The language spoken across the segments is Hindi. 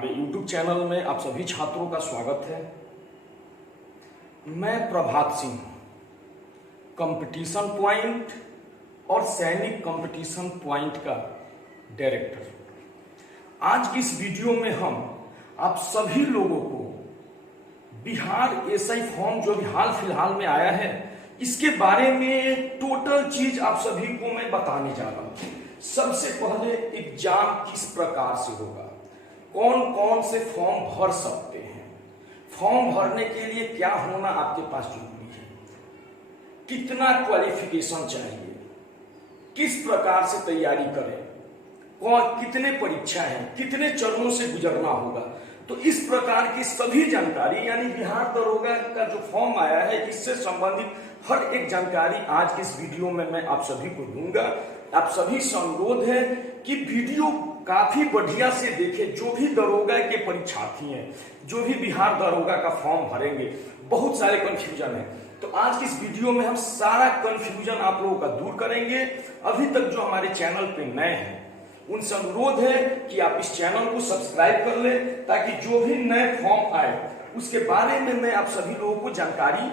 हमारे YouTube चैनल में आप सभी छात्रों का स्वागत है। मैं प्रभात सिंह, कंपटीशन पॉइंट और सैनिक कंपटीशन पॉइंट का डायरेक्टर। आज की इस वीडियो में हम आप सभी लोगों को बिहार एसआई फॉर्म जो भी हाल फिलहाल में आया है, इसके बारे में टोटल चीज आप सभी को मैं बताने जा रहा हूं। सबसे पहले एग्जाम किस प्रकार से होगा, कौन कौन से फॉर्म भर सकते हैं, फॉर्म भरने के लिए क्या होना आपके पास जरूरी है, कितना क्वालिफिकेशन चाहिए, किस प्रकार से तैयारी करें, कौन कितने परीक्षा है, कितने चरणों से गुजरना होगा। तो इस प्रकार की सभी जानकारी यानी बिहार दरोगा का जो फॉर्म आया है, इससे संबंधित हर एक जानकारी आज के इस वीडियो में मैं आप सभी को दूंगा। आप सभी से अनुरोध है कि वीडियो काफी बढ़िया से देखें। जो भी दरोगा के परीक्षार्थी हैं, जो भी बिहार दरोगा का फॉर्म भरेंगे, बहुत सारे कंफ्यूजन है, तो आज की इस वीडियो में हम सारा कंफ्यूजन आप लोगों का दूर करेंगे। अभी तक जो हमारे चैनल पे नए हैं, उनसे अनुरोध है कि आप इस चैनल को सब्सक्राइब कर लें, ताकि जो भी नए फॉर्म आए उसके बारे में मैं आप सभी लोगों को जानकारी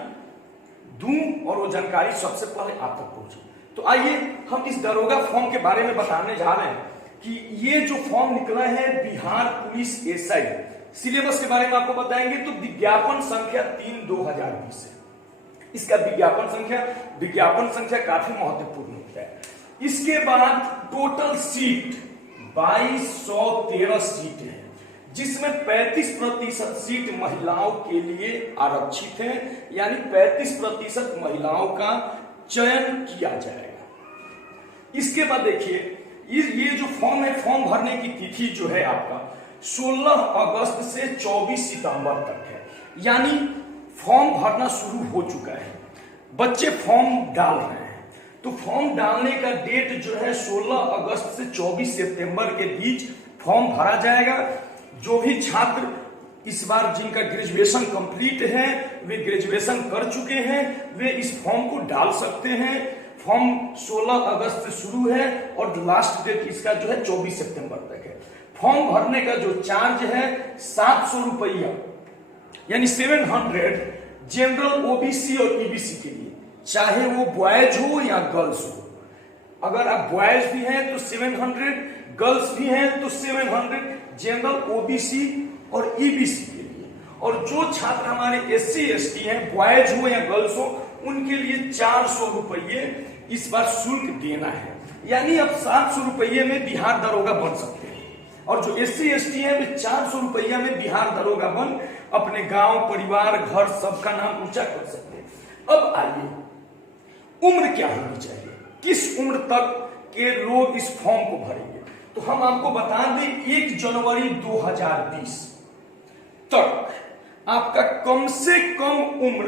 दूं और वो जानकारी सबसे पहले आप तक पहुंचे। तो आइए हम इस दरोगा फॉर्म के बारे में बताने जा रहे हैं कि ये जो फॉर्म निकला है बिहार पुलिस एसआई, सिलेबस के बारे में आपको बताएंगे। तो विज्ञापन संख्या 3/2020 है इसका विज्ञापन संख्या काफी महत्वपूर्ण होता है। इसके बाद टोटल सीट 2213 सीट है, जिसमें 35% सीट महिलाओं के लिए आरक्षित है, यानी 35% महिलाओं का चयन किया जाएगा। इसके बाद देखिए ये जो फॉर्म है, फॉर्म भरने की तिथि जो है आपका 16 अगस्त से 24 सितंबर तक है, यानी फॉर्म भरना शुरू हो चुका है, बच्चे फॉर्म डाल रहे हैं। तो फॉर्म डालने का डेट जो है 16 अगस्त से 24 सितंबर के बीच फॉर्म भरा जाएगा। जो भी छात्र इस बार जिनका ग्रेजुएशन कंप्लीट है, वे ग्रेजुएशन कर चुके हैं, वे इस फॉर्म को डाल सकते हैं। फॉर्म 16 अगस्त से शुरू है और लास्ट डेट इसका जो है 24 सितंबर तक है। फॉर्म भरने का जो चार्ज है 700 रुपया, यानी 700 जनरल, ओबीसी और ईबीसी के लिए, चाहे वो बॉयज हो या गर्ल्स हो। अगर आप बॉयज भी हैं तो 700, गर्ल्स भी हैं तो 700 जनरल, ओबीसी और ईबीसी के लिए। और जो छात्र हमारे एससी एसटी हैं, बॉयज हो या गर्ल्स हो, उनके लिए 400 रुपये इस बार शुल्क देना है, यानी अब 700 रुपये में बिहार दरोगा बन सकते हैं। और जो एससी एसटी है, वे 400 रुपया में बिहार दरोगा बन अपने गांव, परिवार, घर सबका नाम ऊंचा कर सकते हैं। अब आइए, उम्र क्या होनी चाहिए, किस उम्र तक के लोग इस फॉर्म को भरेंगे। तो हम आपको बता दें 1 जनवरी 2020 तक आपका कम से कम उम्र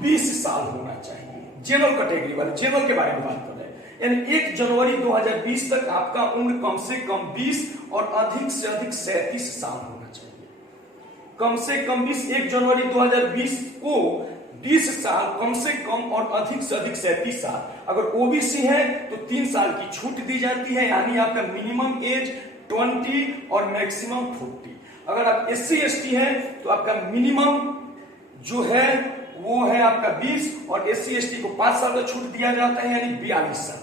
20 साल होना चाहिए। जनरल कैटेगरी वाले, जनरल के बारे में बात कर रहे हैं, यानी 1 जनवरी 2020 तक आपका उम्र कम से कम 20 और अधिक से अधिक 37 साल होना चाहिए। कम से कम 20, 1 जनवरी 2020 को 20 साल कम से कम और अधिक से अधिक 37 साल। अगर ओबीसी है तो 3 साल की छूट दी जाती है, यानी आपका मिनिमम एज 20 और मैक्सिमम 40। अगर आप एससी एसटी हैं तो आपका मिनिमम जो है वो है आपका 20 और एससी एसटी को 5 साल का छूट दिया जाता है, यानी 42 साल।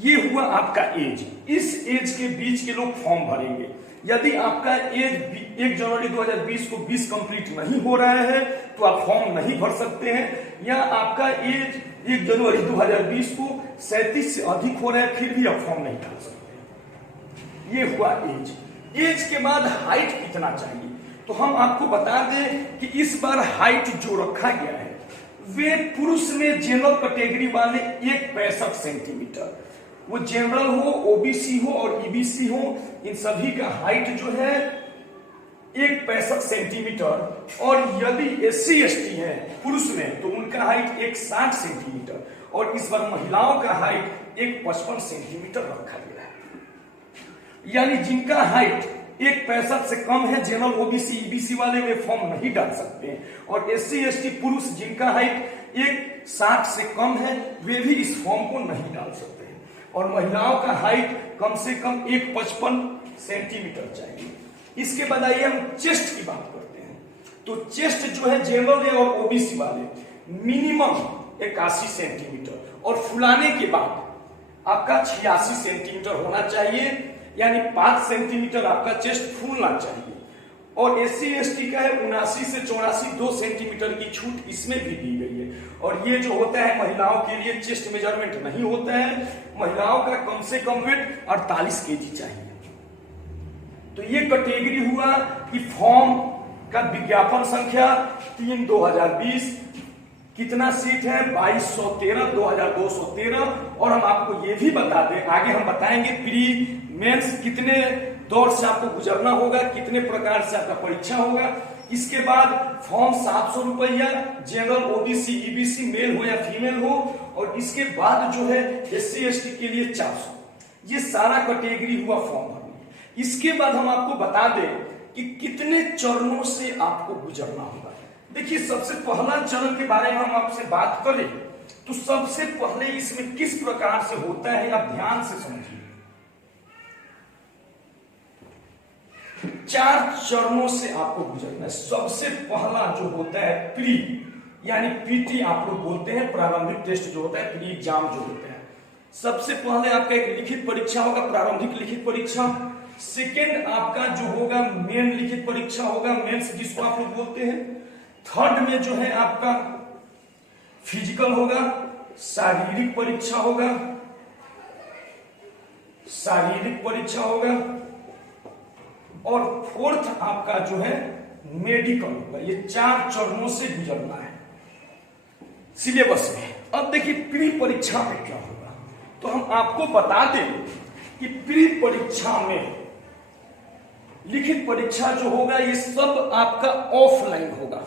ये हुआ आपका एज। इस एज के बीच के लोग फॉर्म भरेंगे। यदि आपका एज 1 जनवरी 2020 को 20 कंप्लीट नहीं हो रहा है तो आप फॉर्म नहीं भर सकते हैं, या आपका एज 1 जनवरी 2020 को 37 से अधिक हो रहा है, फिर भी आप फॉर्म नहीं डाल सकते। ये हुआ एज। एज के बाद हाइट कितना चाहिए, तो हम आपको बता दें कि इस बार हाइट जो रखा गया है, वे पुरुष में जनरल कैटेगरी वाले 1.65 सेंटीमीटर, वो जनरल हो, ओबीसी हो और ईबीसी हो, इन सभी का हाइट जो है 1.65 सेंटीमीटर। और यदि एससी एसटी है पुरुष में तो उनका हाइट 1.60 सेंटीमीटर, और इस बार महिलाओं का हाइट 1.55 सेंटीमीटर रखा गया है। यानी जिनका हाइट 1.65 से कम है, जनरल, ओबीसी, ईबीसी वाले वे फॉर्म नहीं डाल सकते हैं। और एससी एसटी पुरुष जिनका हाइट 1.60 से कम है, वे भी इस फॉर्म को नहीं डाल सकते हैं। और महिलाओं का हाइट कम से कम 1.55 सेंटीमीटर चाहिए। इसके बाद आइए हम चेस्ट की बात करते हैं। तो चेस्ट जो है जनरल और ओबीसी वाले मिनिमम 81 सेंटीमीटर और फुलाने के बाद आपका 86 सेंटीमीटर होना चाहिए, यानी 5 सेंटीमीटर आपका चेस्ट फूलना चाहिए। और एससी एसटी का है 79 से 84 2 सेंटीमीटर की छूट इसमें भी दी गई है। और ये जो होता है महिलाओं के लिए चेस्ट मेजरमेंट नहीं होता है, महिलाओं का कम से कम वेट 48 केजी चाहिए। तो ये कैटेगरी हुआ कि फॉर्म का विज्ञापन संख्या 3/2020, कितना सीट है 2213 2213। और हम आपको ये भी बता दें, आगे हम बताएंगे प्री मेंस कितने दौर से आपको गुजरना होगा, कितने प्रकार से आपका परीक्षा होगा। इसके बाद फॉर्म 700 रुपया, जनरल ओबीसी ईबीसी मेल हो या फीमेल हो। और इसके बाद जो है एससी एसटी के लिए 400। ये सारा कैटेगरी हुआ फॉर्म भरने। इसके बाद हम आपको बता दें कि कितने चरणों से आपको गुजरना होगा। देखिए, सबसे पहला चरण के बारे में हम आपसे बात करें तो सबसे पहले इसमें किस प्रकार से होता है आप ध्यान से समझिए। 4 चरणों से आपको गुजरना है। सबसे पहला जो होता है प्री, यानी पीटी आप लोग बोलते हैं, प्रारंभिक टेस्ट जो होता है, प्री एग्जाम जो होता है। सबसे पहले आपका एक लिखित परीक्षा होगा, प्रारंभिक लिखित परीक्षा। सेकेंड आपका जो होगा मेन लिखित परीक्षा होगा, मेंस जिसको आप लोग बोलते हैं। थर्ड में जो है आपका फिजिकल होगा, शारीरिक परीक्षा होगा, शारीरिक परीक्षा होगा। और फोर्थ आपका जो है मेडिकल होगा। ये 4 चरणों से गुजरना है सिलेबस में। अब देखिए प्री परीक्षा में क्या होगा, तो हम आपको बता दें कि प्री परीक्षा में लिखित परीक्षा जो होगा ये सब आपका ऑफलाइन होगा।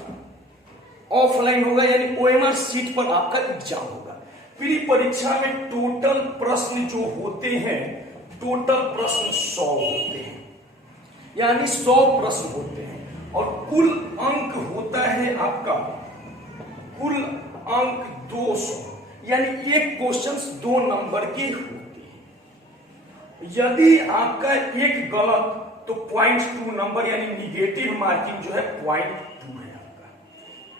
ऑफलाइन होगा यानी ओएमआर सीट पर आपका एग्जाम होगा। प्री परीक्षा में टोटल प्रश्न जो होते हैं, टोटल प्रश्न 100 होते हैं, यानी 100 प्रश्न होते हैं। और कुल अंक होता है आपका, कुल अंक 200, यानी एक क्वेश्चन 2 नंबर के होते हैं। यदि आपका एक गलत तो 0.2 नंबर, यानी निगेटिव मार्किंग जो है 0.2 है आपका।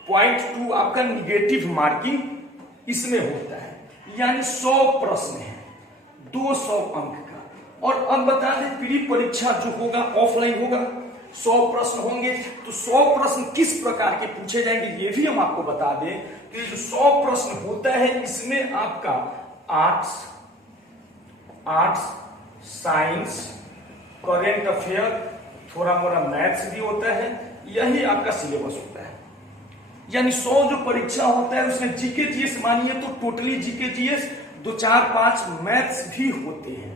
0.2 आपका निगेटिव मार्किंग इसमें होता है, यानी 100 प्रश्न है, 200 अंक का। और अब बता दें प्री परीक्षा जो होगा ऑफलाइन होगा, 100 प्रश्न होंगे। तो 100 प्रश्न किस प्रकार के पूछे जाएंगे ये भी हम आपको बता दें कि जो 100 प्रश्न होता है इसमें आपका आर्ट्स, साइंस, करेंट अफेयर, थोड़ा मोड़ा मैथ्स भी होता है। यही आपका सिलेबस होता है। यानी 100 जो परीक्षा होता है उसमें जीके जीएस मानिए तो टोटली जीके जीएस 2, 4, 5 मैथ्स भी होते हैं।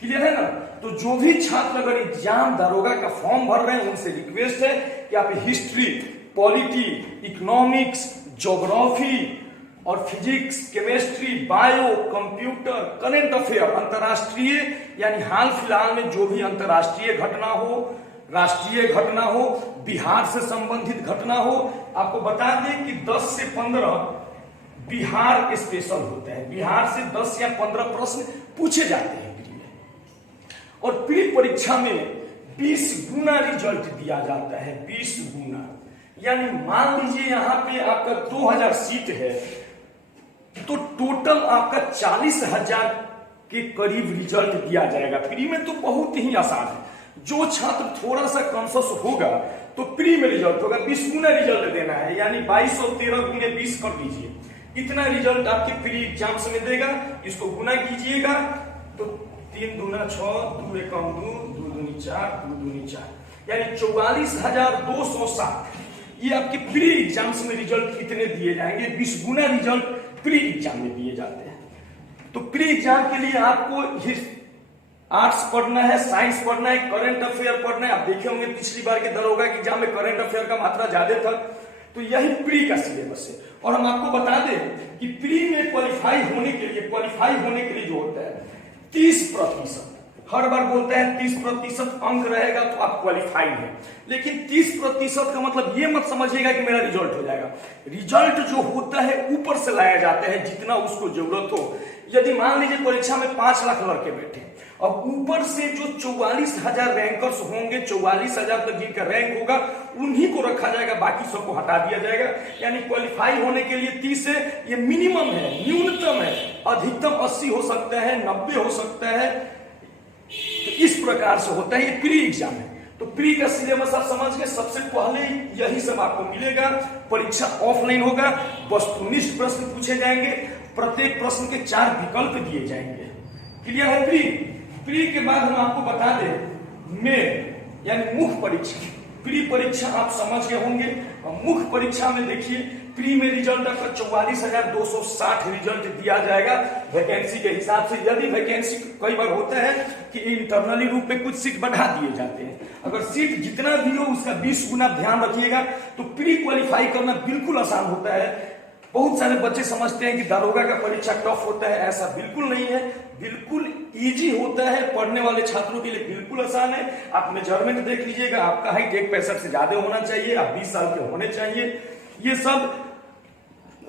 क्लियर है ना? तो जो भी छात्र अगर एग्जाम दरोगा का फॉर्म भर रहे हैं उनसे रिक्वेस्ट है कि आप हिस्ट्री, पॉलिटी, इकोनॉमिक्स, ज्योग्राफी और physics, chemistry, bio, computer, current affair, अंतरराष्ट्रीय यानी हाल फिलहाल में जो भी अंतरराष्ट्रीय घटना हो, राष्ट्रीय घटना हो, बिहार से संबंधित घटना हो। आपको बता दें कि 10 से 15 बिहार स्पेशल होता है। बिहार से 10 या 15 प्रश्न पूछे जाते हैं प्री में। और प्री परीक्षा में 20 गुना रिजल्ट दिया जाता है, 20 गुना। यानी मान लीजिए यहाँ पे आपका 2000 सीट है तो टोटल आपका 40,000 के करीब रिजल्ट दिया जाएगा। प्री में तो बहुत ही आसान है। जो छात्र थोड़ा सा कॉन्शियस होगा तो प्री में रिजल्ट होगा, 20 गुना रिजल्ट देना है, यानी 2213 गुने 20 कर लीजिए। इतना रिजल्ट आपके प्री एग्जाम्स में देगा। इसको गुना कीजिएगा तो 3 दूना 6, 2 एकम 2, 2 दूनी 4, 2 दूनी 4, यानी 44,260। ये आपके प्री एग्जाम्स में रिजल्ट कितने दिए जाएंगे? 20 गुना रिजल्ट प्री एग्जाम में दिए जाते हैं। तो प्री एग्जाम के लिए आपको आर्ट्स पढ़ना है, साइंस पढ़ना है, करंट अफेयर पढ़ना है। आप देखे होंगे पिछली बार के दरोगा के एग्जाम में करंट अफेयर का मात्रा ज्यादा था। तो यही प्री का सिलेबस है। और हम आपको बता दें कि प्री में क्वालिफाई होने के लिए जो होता है 30%, हर बार बोलते हैं 30% अंक रहेगा तो आप क्वालिफाइड है। लेकिन 30% का मतलब ये मत समझिएगा कि मेरा रिजल्ट हो जाएगा। रिजल्ट जो होता है ऊपर से लाया जाता है जितना उसको जरूरत हो। यदि मान लीजिए परीक्षा में 5 लाख लड़के बैठे अब ऊपर से जो 44,000 रैंकर्स होंगे, 44,000 तक जिनका रैंक होगा उन्हीं को रखा जाएगा, बाकी सबको हटा दिया जाएगा। यानी क्वालिफाई होने के लिए 30 है, ये मिनिमम है, न्यूनतम है, अधिकतम 80 हो सकता है, 90 हो सकता है। तो इस प्रकार से होता है, ये प्री एग्जाम है। तो प्री का सिलेबस आप समझ गए। सबसे पहले यही सब आपको मिलेगा। परीक्षा ऑफलाइन होगा, वस्तुनिष्ठ प्रश्न पूछे जाएंगे, प्रत्येक प्रश्न के 4 विकल्प दिए जाएंगे। क्लियर है? प्री के बाद हम आपको बता दें मेन यानी मुख्य परीक्षा। प्री परीक्षा आप समझ गए होंगे। मुख्य परीक्षा में देखिए, प्री में रिजल्ट आपका 44,260 रिजल्ट दिया जाएगा वैकेंसी के हिसाब से। यदि वैकेंसी कई बार होता है कि इंटरनली रूप में कुछ सीट बढ़ा दिए जाते हैं, अगर सीट जितना भी हो उसका 20 गुना ध्यान रखिएगा। तो प्री क्वालिफाई करना बिल्कुल आसान होता है। बहुत सारे बच्चे समझते हैं कि दारोगा का परीक्षा टफ होता है, ऐसा बिल्कुल नहीं है, बिल्कुल इजी होता है। पढ़ने वाले छात्रों के लिए बिल्कुल आसान है। आप मेजरमेंट देख लीजिएगा, आपका हाइट 1.65 से ज्यादा होना चाहिए, आप 20 साल के होने चाहिए, ये सब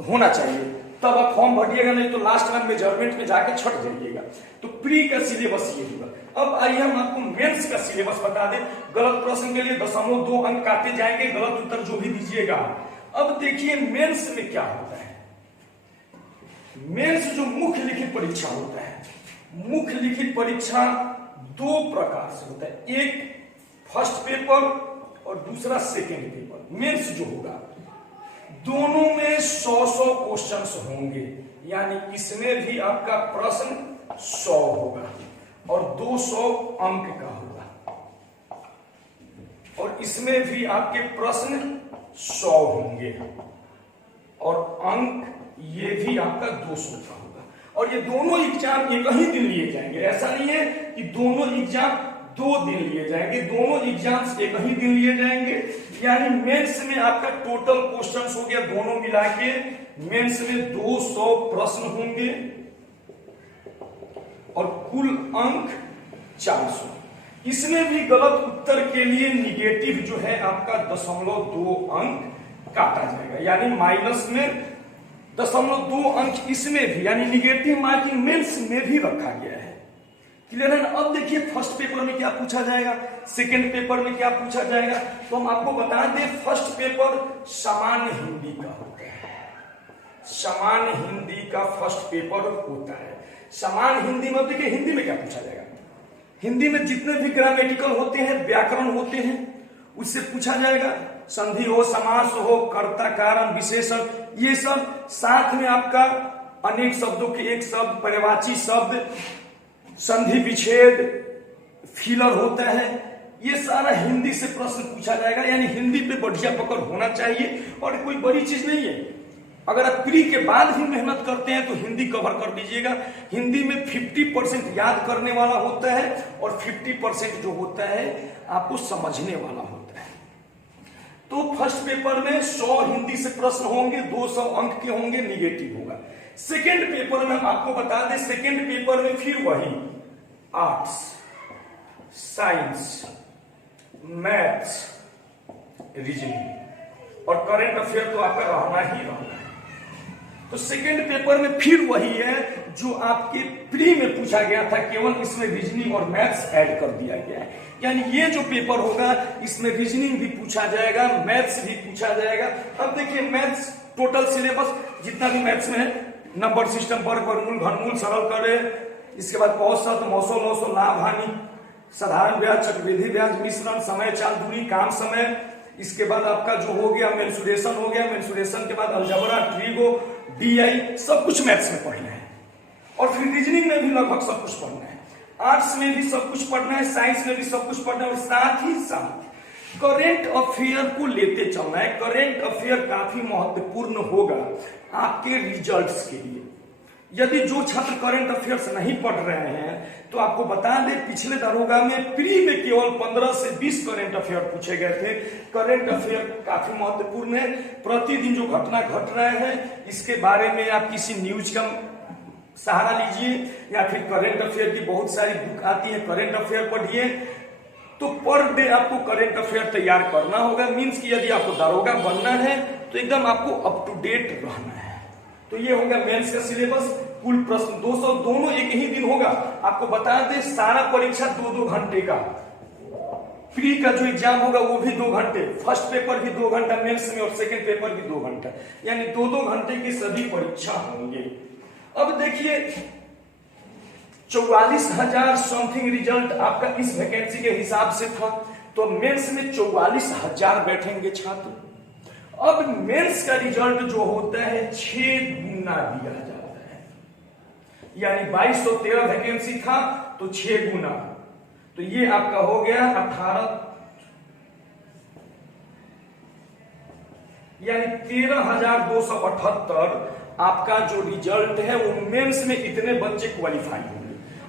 होना चाहिए, तब आप फॉर्म भरिएगा, नहीं तो लास्ट में मेजरमेंट में जाके छट जाइएगा। तो प्री का सिलेबस ये होगा। अब आइए हम आपको मेंस का सिलेबस बता दें। गलत प्रश्न के लिए 0.2 अंक काटे जाएंगे, गलत उत्तर जो भी दीजिएगा। अब देखिए मेंस में क्या होता है। मेंस जो मुख्य लिखित परीक्षा होता है, मुख्य लिखित परीक्षा 2 प्रकार से होता है, एक फर्स्ट पेपर और दूसरा सेकेंड पेपर। मेंस जो होगा दोनों में 100 क्वेश्चंस होंगे, यानी इसमें भी आपका प्रश्न 100 होगा और 200 अंक का होगा, और इसमें भी आपके प्रश्न 100 होंगे और अंक ये भी आपका 200 का होगा। और ये दोनों एग्जाम एक ही दिन लिए जाएंगे, ऐसा नहीं है कि दोनों एग्जाम 2 दिन लिए जाएंगे, दोनों एग्जाम्स एक ही दिन लिए जाएंगे। यानी मेंस में आपका टोटल क्वेश्चंस हो गया दोनों मिला के, मेंस में 200 प्रश्न होंगे और कुल अंक 400। इसमें भी गलत उत्तर के लिए निगेटिव जो है आपका 0.2 अंक काटा जाएगा, यानी माइनस में 0.2 अंक इसमें भी, यानी निगेटिव मार्किंग मेंस में भी रखा गया है। क्लियर है ना? अब देखिए फर्स्ट पेपर में क्या पूछा जाएगा, सेकंड पेपर में क्या पूछा जाएगा। तो हम आपको बता दें, फर्स्ट पेपर सामान्य हिंदी का होता है, सामान्य हिंदी का फर्स्ट पेपर होता है। सामान्य हिंदी में देखिए हिंदी में क्या पूछा जाएगा। हिंदी में जितने भी ग्रामेटिकल होते हैं, व्याकरण होते हैं, उससे पूछा जाएगा। संधि हो, समास हो, कर्ता, कारण, विशेषण, ये सब। साथ में आपका अनेक शब्दों के एक शब्द, पर्यायवाची शब्द, संधि विच्छेद, फिलर होता है, ये सारा हिंदी से प्रश्न पूछा जाएगा। यानी हिंदी पे बढ़िया पकड़ होना चाहिए और कोई बड़ी चीज नहीं है। अगर आप प्री के बाद भी मेहनत करते हैं तो हिंदी कवर कर दीजिएगा। हिंदी में 50% याद करने वाला होता है और 50% जो होता है आपको समझने वाला होता है। तो फर्स्ट पेपर में 100 हिंदी से प्रश्न होंगे, 200 अंक के होंगे, निगेटिव होगा। सेकेंड पेपर में आपको बता दें, सेकेंड पेपर में फिर वही आर्ट्स, साइंस, मैथ्स, रीजनिंग और करंट अफेयर तो आपका रहना ही रहना है। तो सेकेंड पेपर में फिर वही है जो आपके प्री में पूछा गया था, केवल इसमें रीजनिंग और मैथ्स ऐड कर दिया गया है। यानी ये जो पेपर होगा इसमें रीजनिंग भी पूछा जाएगा, मैथ्स भी पूछा जाएगा। अब देखिए मैथ्स टोटल सिलेबस जितना भी मैथ्स में है, नंबर सिस्टम, वर्ग, वर्गमूल, घनमूल, सरल करे, इसके बाद औसत, मौसम, लौसम, लाभ, हानि, साधारण ब्याज, चक्रवृद्धि ब्याज, मिश्रण, समय, चाल, दूरी, काम, समय। इसके बाद आपका जो हो गया मेंसुरेशन हो गया, मेंसुरेशन के बाद अलजेब्रा, ट्रिगो, डीआई, सब कुछ मैथ्स में पढ़ना है। और फिर रीजनिंग में भी लगभग सब कुछ पढ़ना है, आर्ट्स में भी सब कुछ पढ़ना है, साइंस में भी सब कुछ पढ़ना है। और साथ ही साथ करेंट अफेयर को लेते चलना है। करेंट अफेयर काफी महत्वपूर्ण होगा आपके रिजल्ट्स के लिए। यदि जो छात्र करंट अफेयर्स नहीं पढ़ रहे हैं तो आपको बता दें, पिछले दरोगा में प्री में केवल 15 से 20 करंट अफेयर पूछे गए थे। करंट अफेयर काफी महत्वपूर्ण है। प्रतिदिन जो घटना घट रहे हैं इसके बारे में आप किसी न्यूज का सहारा लीजिए, या फिर करंट अफेयर की बहुत सारी बुक आती है, करंट अफेयर पढ़िए। तो पर डे आपको करंट अफेयर तैयार करना होगा। मीन्स कि यदि आपको दरोगा बनना है तो एकदम आपको अप टू डेट रहना है। तो ये होगा मेंस का सिलेबस। कुल प्रश्न 200, दोनों एक ही दिन होगा। आपको बता दें सारा परीक्षा 2-2 घंटे का, प्री का जो एग्जाम होगा वो भी 2 घंटे, फर्स्ट पेपर भी 2 घंटा मेंस में और सेकंड पेपर भी 2 घंटा, यानी 2-2 घंटे की सभी परीक्षा होंगे। अब देखिए 44,000 समथिंग रिजल्ट आपका इस वैकेंसी के हिसाब से था, तो मेंस में 44,000 बैठेंगे छात्र। अब मेंस का रिजल्ट जो होता है 6 गुना दिया जाता है, यानी 2213 वैकेंसी था तो 6 गुना, तो ये आपका हो गया 18, यानी 13,278 आपका जो रिजल्ट है वो मेंस में इतने बच्चे क्वालिफाई होंगे।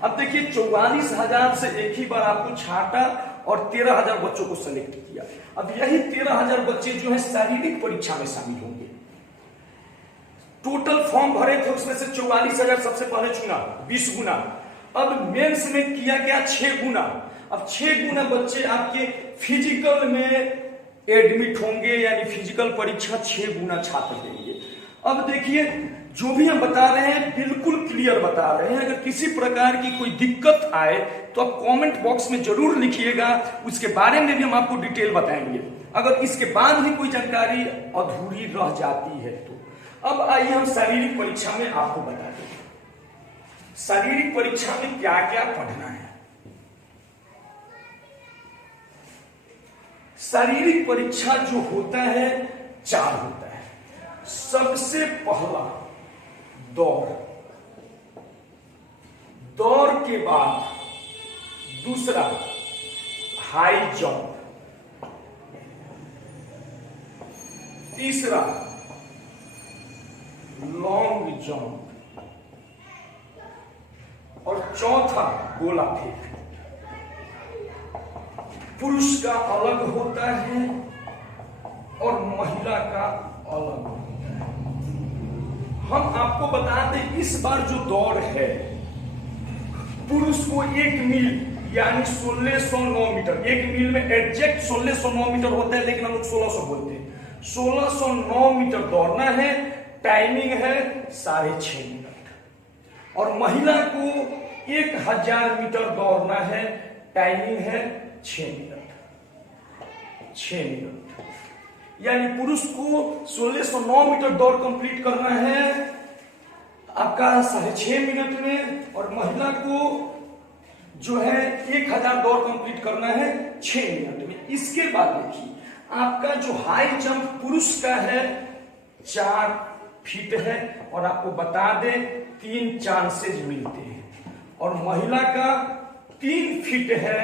अब देखिए 44,000 से एक ही बार आपको छाटा और 13,000 बच्चों को सेलेक्ट किया। अब यही 13,000 बच्चे जो है शारीरिक परीक्षा में शामिल होंगे। टोटल फॉर्म भरे थे उसमें से 44,000 सबसे पहले चुना, 20 गुना। अब मेंस में किया गया 6 गुना। अब 6 गुना बच्चे आपके फिजिकल में एडमिट होंगे, यानी फिजिकल परीक्षा 6 गुना छात्र देंगे। अब देखिए जो भी हम बता रहे हैं बिल्कुल क्लियर बता रहे हैं, अगर किसी प्रकार की कोई दिक्कत आए तो आप कमेंट बॉक्स में जरूर लिखिएगा, उसके बारे में भी हम आपको डिटेल बताएंगे। अगर इसके बाद भी कोई जानकारी अधूरी रह जाती है तो अब आइए हम शारीरिक परीक्षा में आपको बता दें शारीरिक परीक्षा में क्या क्या पढ़ना है। शारीरिक परीक्षा जो होता है 4 होता है। सबसे पहला दौड़ के बाद दूसरा हाई जंप, तीसरा लॉन्ग जंप और चौथा गोला फेंक। पुरुष का अलग होता है और महिला का अलग होता है। हम आपको बता दें इस बार जो दौड़ है पुरुष को 1 मील यानी 1609 मीटर, 1 मील में एग्जैक्ट 1609 मीटर होता है, लेकिन हम लोग 1600 बोलते हैं। 1609 मीटर दौड़ना है, टाइमिंग है 6.5 मिनट। और महिला को 1000 मीटर दौड़ना है, टाइमिंग है 6 मिनट। 6 मिनट यानी पुरुष को 1609 मीटर दौड़ कंप्लीट करना है आपका 6.5 मिनट में, और महिला को जो है 1000 दौड़ कंप्लीट करना है 6 मिनट में। इसके बाद देखिए आपका जो हाई जंप पुरुष का है 4 फीट है, और आपको बता दें 3 चांसेज मिलते हैं, और महिला का 3 फीट है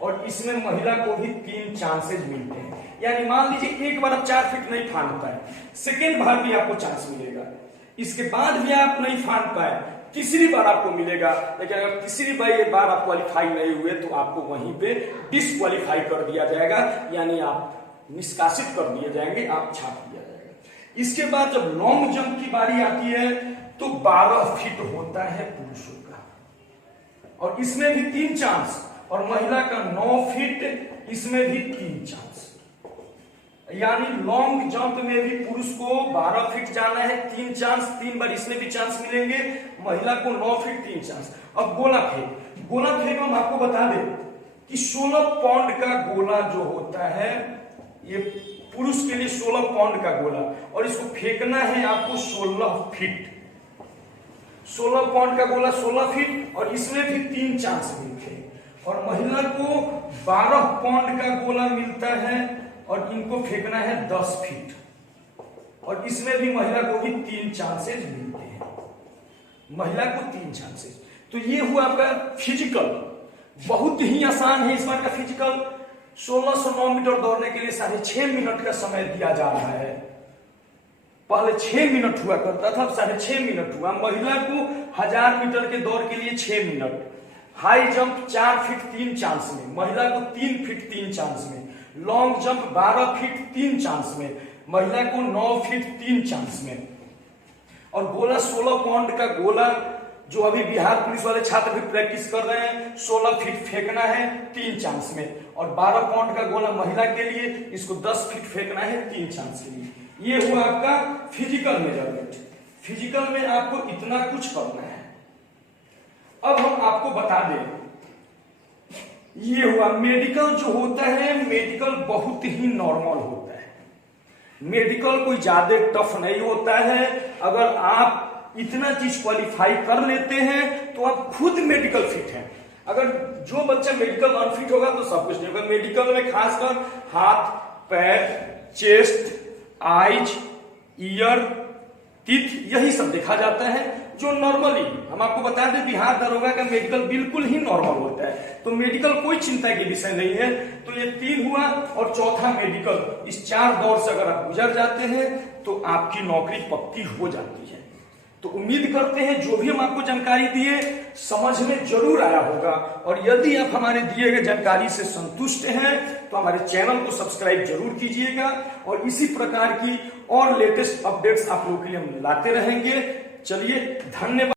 और इसमें महिला को भी 3 चांसेज मिलते हैं। यानी मान लीजिए एक बार आप 4 फीट नहीं फान पाए, सेकेंड बार भी आपको चांस मिलेगा, इसके बाद भी आप नहीं फान पाए, तीसरी बार आपको मिलेगा। लेकिन अगर तीसरी बार आप क्वालिफाई नहीं हुए तो आपको वहीं पे डिसक्वालीफाई कर दिया जाएगा, यानी आप निष्कासित कर दिए जाएंगे, आप छाप दिया जाएगा। इसके बाद जब लॉन्ग जंप की बारी आती है तो 12 फीट होता है पुरुषों का, और इसमें भी 3 चांस, और महिला का 9 फीट, इसमें भी 3 चांस। यानी लॉन्ग जंप में भी पुरुष को 12 फीट जाना है, 3 चांस, 3 बार इसमें भी चांस मिलेंगे, महिला को 9 फीट 3 चांस। अब गोला फेंक हम आपको बता दें कि 16 पाउंड का गोला जो होता है ये पुरुष के लिए 16 पाउंड का गोला, और इसको फेंकना है आपको 16 फीट। 16 पाउंड का गोला 16 फीट, और इसमें भी 3 चांस मिलते हैं। और महिला को 12 पाउंड का गोला मिलता है, और इनको फेंकना है 10 फीट, और इसमें भी महिला को भी 3 चांसेस मिलते हैं। महिला को 3 चांसेस। तो ये हुआ आपका फिजिकल, बहुत ही आसान है इस बार का फिजिकल। 1609 मीटर दौड़ने के लिए 6.5 मिनट का समय दिया जा रहा है। पहले 6 मिनट हुआ करता था, अब 6.5 मिनट हुआ। महिला को 1000 मीटर के दौड़ के लिए 6 minute, high jump 4 feet 3 chance में, महिला को 3 फीट 3 चांस में, लॉन्ग जंप 12 फीट 3 चांस में, महिला को 9 फीट 3 चांस में, और गोला 16 पाउंड का गोला जो अभी बिहार पुलिस वाले छात्र भी प्रैक्टिस कर रहे हैं, 16 फीट फेंकना है 3 चांस में, और 12 पाउंड का गोला महिला के लिए, इसको 10 फीट फेंकना है 3 चांस के लिए। ये हुआ आपका फिजिकल मेजरमेंट। फिजिकल में आपको इतना कुछ करना है। अब हम आपको बता दें, ये हुआ मेडिकल जो होता है, मेडिकल बहुत ही नॉर्मल होता है। मेडिकल कोई ज्यादा टफ नहीं होता है। अगर आप इतना चीज क्वालिफाई कर लेते हैं तो आप खुद मेडिकल फिट हैं। अगर जो बच्चा मेडिकल अनफिट होगा तो सब कुछ नहीं होगा। मेडिकल में खासकर हाथ, पैर, चेस्ट, आईज, ईयर, टीथ, यही सब देखा जाता है जो नॉर्मली, हम आपको बता दें बिहार दरोगा का मेडिकल बिल्कुल ही नॉर्मल होता है। तो मेडिकल कोई चिंता के विषय नहीं है। तो ये 3 हुआ और चौथा मेडिकल। इस 4 दौर से अगर आप गुजर जाते हैं तो आपकी नौकरी पक्की हो जाती है। तो उम्मीद करते हैं जो भी हम आपको जानकारी दिए समझ में जरूर आया होगा। और यदि आप हमारे दिए गए जानकारी से संतुष्ट हैं तो हमारे चैनल को सब्सक्राइब जरूर कीजिएगा और इसी प्रकार की और लेटेस्ट अपडेट्स आप लोगों के लिए हम लाते रहेंगे। चलिए, धन्यवाद।